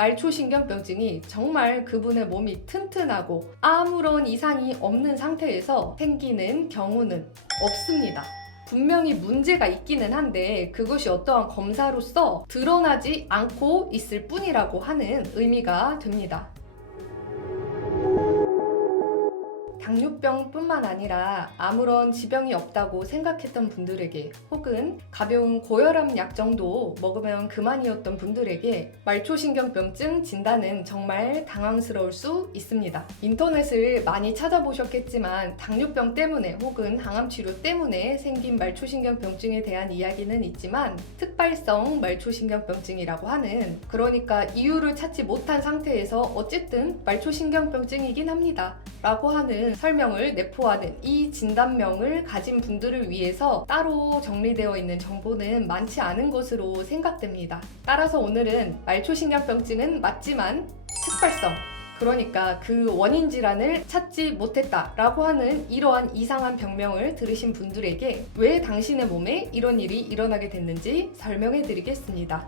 말초신경병증이 정말 그분의 몸이 튼튼하고 아무런 이상이 없는 상태에서 생기는 경우는 없습니다. 분명히 문제가 있기는 한데 그것이 어떠한 검사로서 드러나지 않고 있을 뿐이라고 하는 의미가 됩니다. 당뇨병뿐만 아니라 아무런 지병이 없다고 생각했던 분들에게 혹은 가벼운 고혈압 약 정도 먹으면 그만이었던 분들에게 말초신경병증 진단은 정말 당황스러울 수 있습니다. 인터넷을 많이 찾아보셨겠지만 당뇨병 때문에 혹은 항암치료 때문에 생긴 말초신경병증에 대한 이야기는 있지만 특발성 말초신경병증이라고 하는, 그러니까 이유를 찾지 못한 상태에서 어쨌든 말초신경병증이긴 합니다 라고 하는 설명을 내포하는 이 진단명을 가진 분들을 위해서 따로 정리되어 있는 정보는 많지 않은 것으로 생각됩니다. 따라서 오늘은 말초신경병증은 맞지만 특발성, 그러니까 그 원인 질환을 찾지 못했다라고 하는 이러한 이상한 병명을 들으신 분들에게 왜 당신의 몸에 이런 일이 일어나게 됐는지 설명해 드리겠습니다.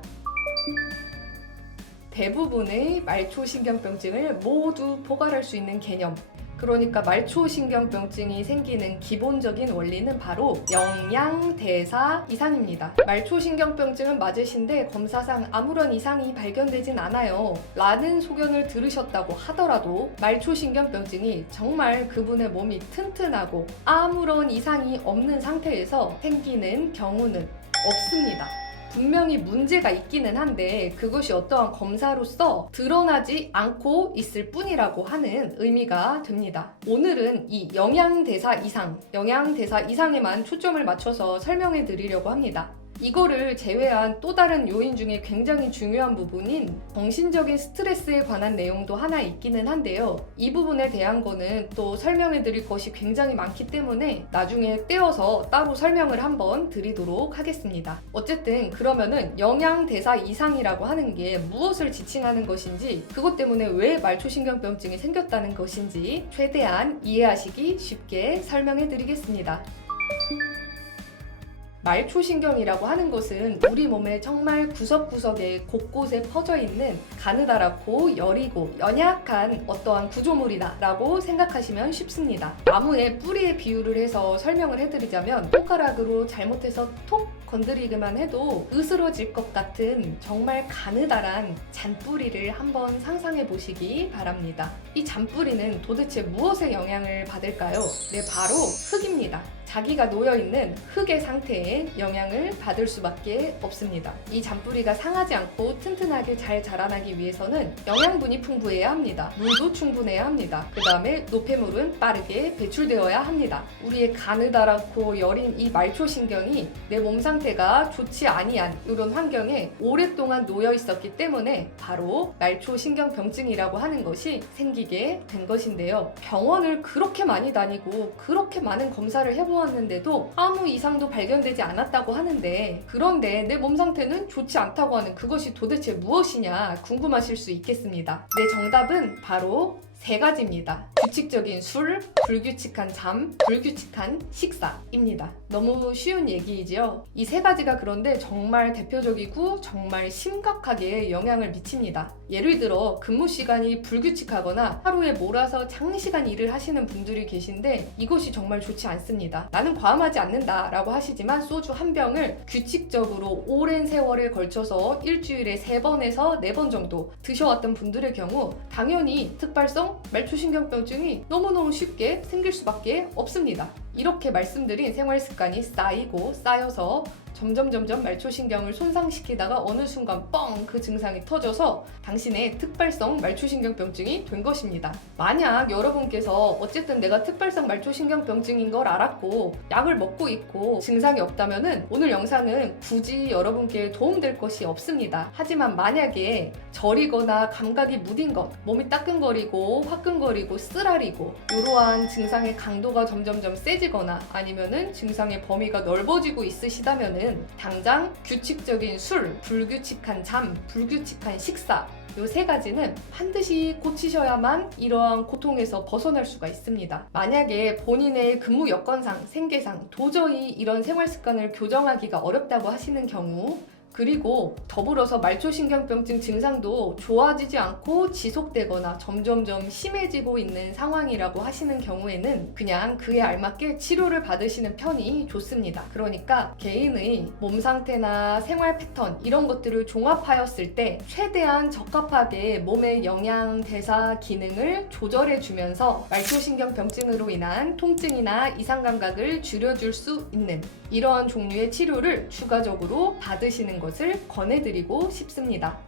대부분의 말초신경병증을 모두 포괄할 수 있는 개념, 그러니까 말초신경병증이 생기는 기본적인 원리는 바로 영양대사 이상입니다. 말초신경병증은 맞으신데 검사상 아무런 이상이 발견되진 않아요 라는 소견을 들으셨다고 하더라도 말초신경병증이 정말 그분의 몸이 튼튼하고 아무런 이상이 없는 상태에서 생기는 경우는 없습니다. 분명히 문제가 있기는 한데 그것이 어떠한 검사로서 드러나지 않고 있을 뿐이라고 하는 의미가 됩니다. 오늘은 이 영양대사 이상에만 초점을 맞춰서 설명해 드리려고 합니다. 이거를 제외한 또 다른 요인 중에 굉장히 중요한 부분인 정신적인 스트레스에 관한 내용도 하나 있기는 한데요. 이 부분에 대한 거는 또 설명해 드릴 것이 굉장히 많기 때문에 나중에 떼어서 따로 설명을 한번 드리도록 하겠습니다. 어쨌든 그러면은 영양대사 이상이라고 하는 게 무엇을 지칭하는 것인지, 그것 때문에 왜 말초신경병증이 생겼다는 것인지 최대한 이해하시기 쉽게 설명해 드리겠습니다. 말초신경이라고 하는 것은 우리 몸의 정말 구석구석에 곳곳에 퍼져 있는 가느다랗고 여리고 연약한 어떠한 구조물이다 라고 생각하시면 쉽습니다. 나무의 뿌리에 비유를 해서 설명을 해드리자면 손가락으로 잘못해서 톡 건드리기만 해도 으스러질 것 같은 정말 가느다란 잔뿌리를 한번 상상해 보시기 바랍니다. 이 잔뿌리는 도대체 무엇의 영향을 받을까요? 네, 바로 흙입니다. 자기가 놓여있는 흙의 상태에 영향을 받을 수밖에 없습니다. 이 잔뿌리가 상하지 않고 튼튼하게 잘 자라나기 위해서는 영양분이 풍부해야 합니다. 물도 충분해야 합니다. 그 다음에 노폐물은 빠르게 배출되어야 합니다. 우리의 가느다랗고 여린 이 말초신경이 내 몸 상태가 좋지 아니한 이런 환경에 오랫동안 놓여 있었기 때문에 바로 말초신경병증이라고 하는 것이 생기게 된 것인데요. 병원을 그렇게 많이 다니고 그렇게 많은 검사를 해보았는데도 아무 이상도 발견되지 않았다고 하는데, 그런데 내 몸 상태는 좋지 않다고 하는 그것이 도대체 무엇이냐 궁금하실 수 있겠습니다. 네, 정답은 바로 세 가지입니다. 규칙적인 술, 불규칙한 잠, 불규칙한 식사입니다. 너무 쉬운 얘기이지요? 이 세 가지가 그런데 정말 대표적이고 정말 심각하게 영향을 미칩니다. 예를 들어 근무 시간이 불규칙하거나 하루에 몰아서 장시간 일을 하시는 분들이 계신데 이것이 정말 좋지 않습니다. 나는 과음하지 않는다 라고 하시지만 소주 한 병을 규칙적으로 오랜 세월에 걸쳐서 일주일에 3번에서 4번 정도 드셔왔던 분들의 경우 당연히 특발성 말초신경병증이 너무너무 쉽게 생길 수밖에 없습니다. 이렇게 말씀드린 생활 습관이 쌓이고 쌓여서 점점 말초신경을 손상시키다가 어느 순간 뻥 그 증상이 터져서 당신의 특발성 말초신경병증이 된 것입니다. 만약 여러분께서 어쨌든 내가 특발성 말초신경병증인 걸 알았고 약을 먹고 있고 증상이 없다면은 오늘 영상은 굳이 여러분께 도움될 것이 없습니다. 하지만 만약에 저리거나 감각이 무딘 것, 몸이 따끔거리고 화끈거리고 쓰라리고 이러한 증상의 강도가 점점 세지거나 아니면은 증상의 범위가 넓어지고 있으시다면은 당장 규칙적인 술, 불규칙한 잠, 불규칙한 식사 이 세 가지는 반드시 고치셔야만 이러한 고통에서 벗어날 수가 있습니다. 만약에 본인의 근무 여건상, 생계상 도저히 이런 생활 습관을 교정하기가 어렵다고 하시는 경우 그리고 더불어서 말초신경병증 증상도 좋아지지 않고 지속되거나 점점점 심해지고 있는 상황이라고 하시는 경우에는 그냥 그에 알맞게 치료를 받으시는 편이 좋습니다. 그러니까 개인의 몸 상태나 생활 패턴 이런 것들을 종합하였을 때 최대한 적합하게 몸의 영양, 대사 기능을 조절해 주면서 말초신경병증으로 인한 통증이나 이상 감각을 줄여줄 수 있는 이러한 종류의 치료를 추가적으로 받으시는 것을 권해드리고 싶습니다.